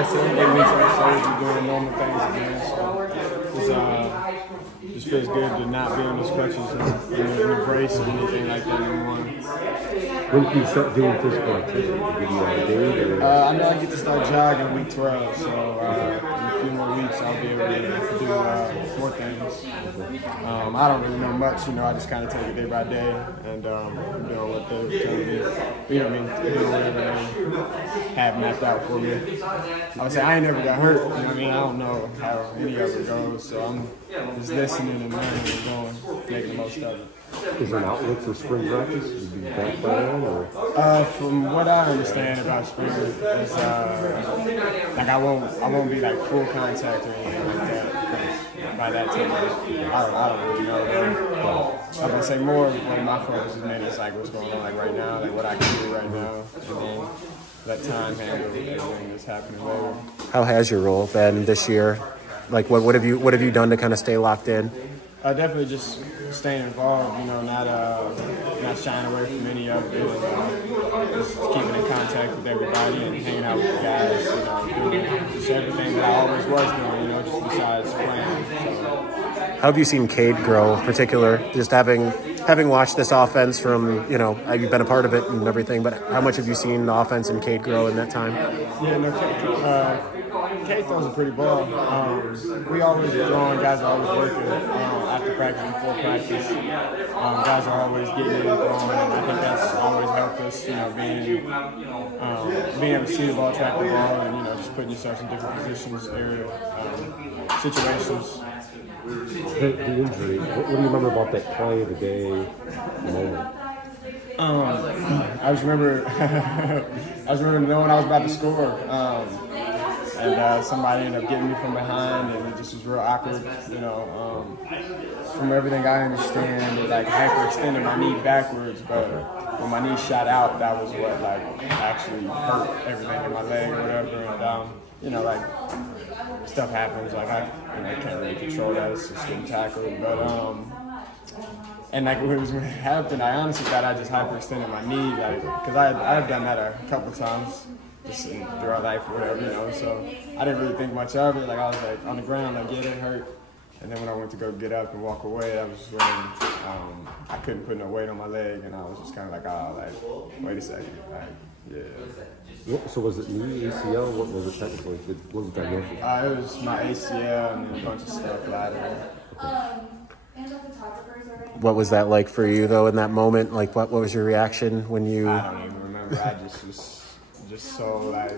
I said, 8 weeks after surgery, doing normal things again. So just feels good to not be on those crutches and in a brace or anything like that anymore. When can you start doing physical activity? Did you date? I know I get to start jogging week 12, so in a few more weeks I'll be able to do more things. I don't really know much, I just kind of take it day by day and what they tell me, doing whatever they have mapped out for me. I would say I ain't never got hurt, I don't know how any of it goes, so I'm just listening and learning and going, making the most of it. Is there an outlook for spring practice? Would you be back by then, or? From what I understand about spring, is like I won't be like full contact or anything like that. Because by that time, I don't really know. I'm gonna say more of what my focus is mainly like what's going on like right now, like what I can do right now, and then let time handle everything that's happening later. How has your role been this year? Like what have you done to kind of stay locked in? Definitely just staying involved, not shying away from any of it, just keeping in contact with everybody and hanging out with the guys, doing just everything that I always was doing, just besides playing. So. How have you seen Cade grow, in particular, just having watched this offense from, you've been a part of it and everything, but how much have you seen the offense and Cade grow in that time? Yeah, no, Cade throws a pretty ball. We always are throwing, guys are always working after practice, before practice. Guys are always getting in and throwing, and I think that's always helped us, being able to see the ball, track the ball, and, just putting yourself in different positions, situations. The injury, what do you remember about that play of the day moment? I just remember knowing I was about to score, and somebody ended up getting me from behind, and it just was real awkward, From everything I understand, it hyperextended my knee backwards, but when my knee shot out, that was what actually hurt everything in my leg or whatever, and stuff happens. I can't really control that. It's just getting tackled. But and when it happened, I honestly thought I just hyperextended my knee, because I've done that a couple times, just throughout life or whatever, So I didn't really think much of it. I was on the ground, yeah, it hurt. And then when I went to go get up and walk away, that was when I couldn't put no weight on my leg, and I was just kind of wait a second, yeah. So was it knee, ACL? What was it technically? What was the diagnosis? It was my ACL and then a bunch of stuff later. What was that like for you, though, in that moment? What was your reaction when you... I don't even remember. I just was just so, I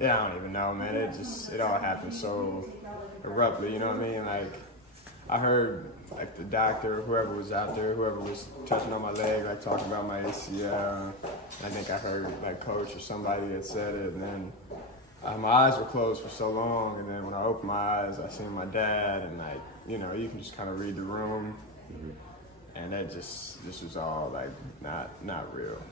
don't even know, man. It all happened so abruptly, you know what I mean? I heard, the doctor, whoever was out there, whoever was touching on my leg, talking about my ACL. I think I heard, coach or somebody had said it, and then my eyes were closed for so long, and then when I opened my eyes, I seen my dad, and, you can just kind of read the room, and this was all, not real.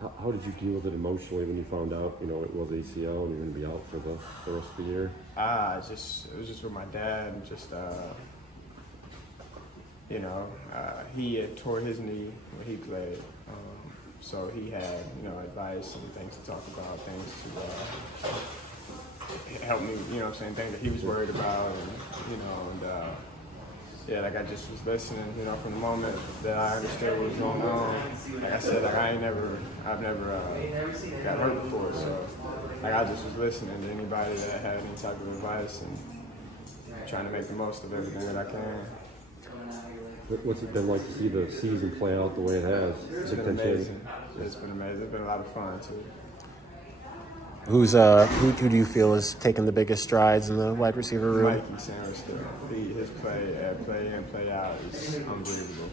How did you deal with it emotionally when you found out, it was ACL and you're going to be out for the rest of the year? It was just with my dad, and just, he had tore his knee when he played, so he had, advice and things to talk about, things to help me, things that he was worried about, and, I just was listening, from the moment that I understood what was going on. Like I said, I've never got hurt before, so I just was listening to anybody that had any type of advice and trying to make the most of everything that I can. What's it been like to see the season play out the way it has? It's been amazing. It's been amazing. It's been a lot of fun too. Who do you feel is taking the biggest strides in the wide receiver room? Mikey Sanders still. His play in, play out is unbelievable.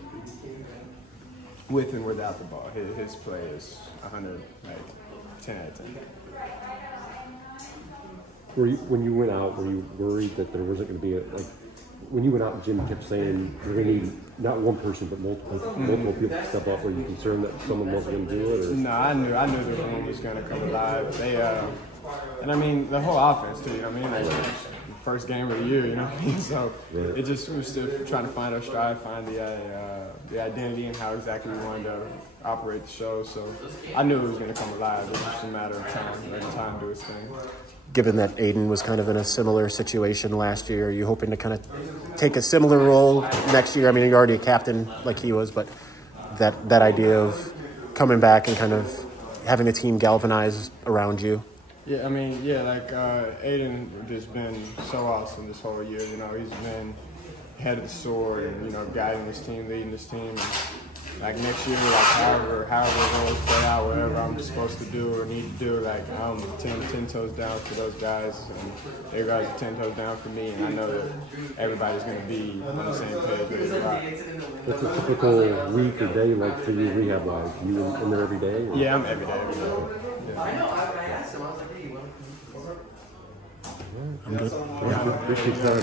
With and without the ball, his play is 100, 10 out of 10. When you went out, were you worried that there wasn't going to be when you went out, Jim kept saying you're going to need not one person but multiple people to step up. Were you concerned that someone wasn't going to do it? Or? No, I knew the room was going to come alive. And I mean, the whole offense too, you know what I mean? Like, first game of the year, you know what I mean? So it just was still trying to find our stride, find the identity and how exactly we wanted to operate the show. So I knew it was going to come alive. It was just a matter of time, letting time do its thing. Given that Aiden was kind of in a similar situation last year, are you hoping to kind of take a similar role next year? I mean, you're already a captain like he was, but that idea of coming back and kind of having the team galvanize around you? Yeah, I mean, yeah, like Aiden has been so awesome this whole year. You know, he's been head of the sword and, you know, guiding this team, leading this team. And, like next year, like however goals play out, whatever I'm supposed to do or need to do, like I'm 10 toes down for those guys, and their guys are 10 toes down for me, and I know that everybody's going to be on the same page with the rock. What's a typical week or day like for you rehab-wise? You in there every day? Or? Yeah, I'm every day. Yeah. I'm good. Yeah.